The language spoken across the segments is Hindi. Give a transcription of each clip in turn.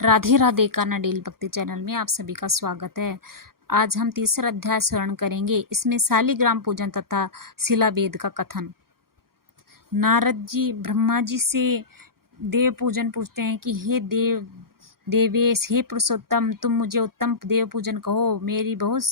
राधे राधे कानाडेल भक्ति चैनल में आप सभी का स्वागत है। आज हम तीसरा अध्याय श्रवण करेंगे। इसमें शालिग्राम पूजन तथा शिलाभेद का कथन। नारद जी ब्रह्मा जी से देव पूजन पूछते हैं कि हे देवेश, हे पुरुषोत्तम, तुम मुझे उत्तम देव पूजन कहो, मेरी बहुत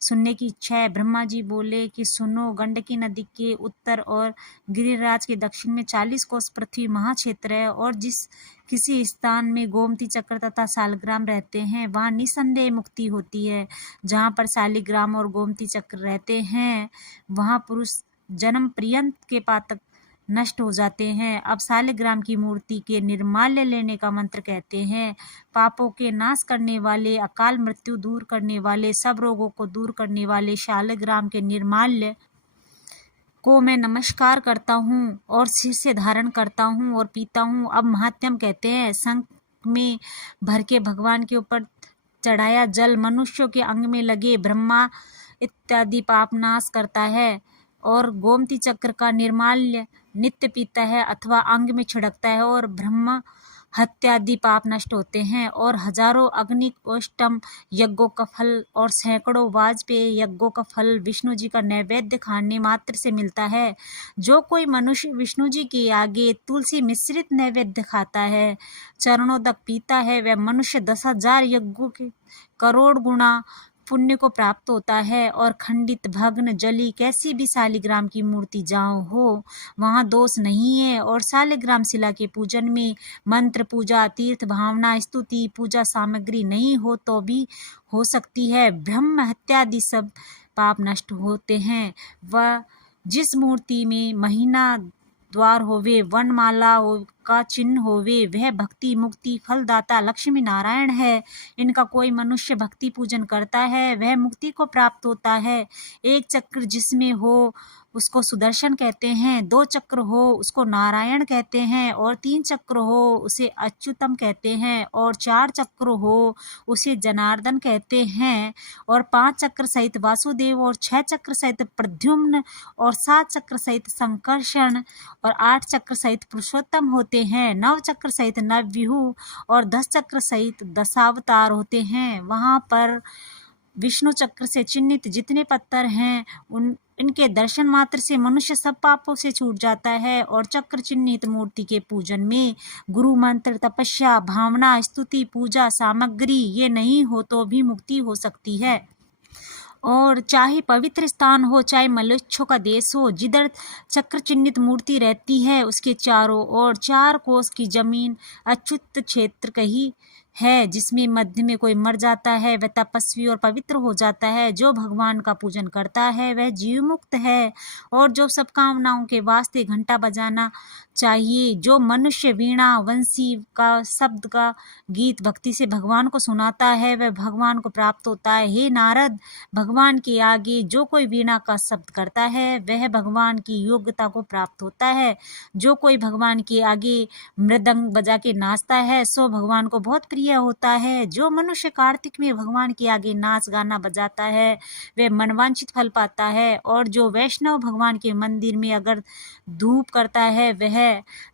सुनने की इच्छा है। ब्रह्मा जी बोले कि सुनो, गंडकी नदी के उत्तर और गिरिराज के दक्षिण में 40 कोस पृथ्वी महाक्षेत्र है, और जिस किसी स्थान में गोमती चक्र तथा शालिग्राम रहते हैं वहाँ निसंदेह मुक्ति होती है। जहाँ पर शालिग्राम और गोमती चक्र रहते हैं वहाँ पुरुष जन्म पर्यंत के पातक नष्ट हो जाते हैं। अब शालिग्राम की मूर्ति के निर्माल्य लेने का मंत्र कहते हैं। पापों के नाश करने वाले, अकाल मृत्यु दूर करने वाले, सब रोगों को दूर करने वाले शालिग्राम के निर्माल्य को मैं नमस्कार करता हूँ और सिर से धारण करता हूँ और पीता हूँ। अब महात्म्य कहते हैं। शंख में भर के भगवान के ऊपर चढ़ाया जल मनुष्यों के अंग में लगे ब्रह्मा इत्यादि पाप नाश करता है, और गोमती चक्र का निर्माल्य नित्य पीता है अथवा अंग में छिड़कता है और ब्रह्म हत्यादि पाप नष्ट होते हैं। और हजारों अग्निकोष्ठम यज्ञों का फल और सैकड़ों वाजपेयी यज्ञों का फल विष्णु जी का नैवेद्य खाने मात्र से मिलता है। जो कोई मनुष्य विष्णु जी के आगे तुलसी मिश्रित नैवेद्य खाता है, चरणों तक पीता है, वह मनुष्य 10,000 यज्ञों के करोड़ गुना पुण्य को प्राप्त होता है। और खंडित भग्न जली कैसी भी शालिग्राम की मूर्ति जहाँ हो वहाँ दोष नहीं है। और शालिग्राम शिला के पूजन में मंत्र पूजा, तीर्थ भावना, स्तुति, पूजा सामग्री नहीं हो तो भी हो सकती है। ब्रह्म हत्यादि सब पाप नष्ट होते हैं। वह जिस मूर्ति में महीना द्वार होवे, वनमाला का चिन्ह होवे, वह भक्ति मुक्ति फलदाता लक्ष्मी नारायण है। इनका कोई मनुष्य भक्ति पूजन करता है वह मुक्ति को प्राप्त होता है। एक चक्र जिसमें हो उसको सुदर्शन कहते हैं, 2 चक्र हो उसको नारायण कहते हैं, और 3 चक्र हो उसे अच्युतम कहते हैं, और 4 चक्र हो उसे जनार्दन कहते हैं, और 5 चक्र सहित वासुदेव, और 6 चक्र सहित प्रद्युम्न, और 7 चक्र सहित संकर्षण, और 8 चक्र सहित पुरुषोत्तम होते हैं। 9 चक्र सहित नवव्यूह और 10 चक्र सहित दशावतार होते हैं। वहाँ पर विष्णु चक्र से चिन्हित जितने पत्थर हैं इनके दर्शन मात्र से मनुष्य सब पापों से छूट जाता है। और चक्र चिन्हित मूर्ति के पूजन में गुरु मंत्र, तपस्या, भावना, स्तुति, पूजा सामग्री ये नहीं हो तो भी मुक्ति हो सकती है। और चाहे पवित्र स्थान हो, चाहे मलेच्छों का देश हो, जिधर चक्र चिन्हित मूर्ति रहती है उसके चारों ओर 4 कोस की जमीन अच्युत क्षेत्र कही है, जिसमें मध्य में कोई मर जाता है वह तपस्वी और पवित्र हो जाता है। जो भगवान का पूजन करता है वह जीव मुक्त है। और जो सब कामनाओं के वास्ते घंटा बजाना चाहिए, जो मनुष्य वीणा वंशी का शब्द का गीत भक्ति से भगवान को सुनाता है वह भगवान को प्राप्त होता है। हे नारद, भगवान के आगे जो कोई वीणा का शब्द करता है वह भगवान की योग्यता को प्राप्त होता है। जो कोई भगवान के आगे मृदंग बजा के नाचता है सो भगवान को बहुत प्रिय होता है। जो मनुष्य कार्तिक में भगवान के आगे नाच गाना बजाता है वह मनवांछित फल पाता है। और जो वैष्णव भगवान के मंदिर में अगर धूप करता है वह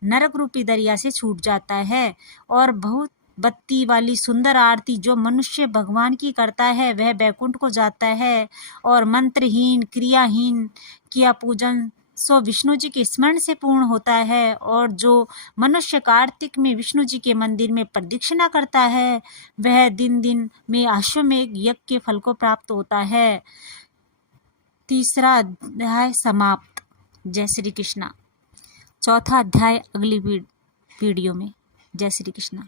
नरक रूपी दरिया से छूट जाता है। और बहुत बत्ती वाली सुंदर आरती जो मनुष्य भगवान की करता है वह बैकुंठ को जाता है। और मंत्रहीन क्रियाहीन किया पूजन सो विष्णु जी के स्मरण से पूर्ण होता है। और जो मनुष्य कार्तिक में विष्णु जी के मंदिर में प्रदक्षिणा करता है वह दिन दिन में अश्वमेध यज्ञ के फल को प्राप्त होता है। तीसरा अध्याय समाप्त। जय श्री कृष्णा। चौथा अध्याय अगली वीडियो में। जय श्री कृष्णा।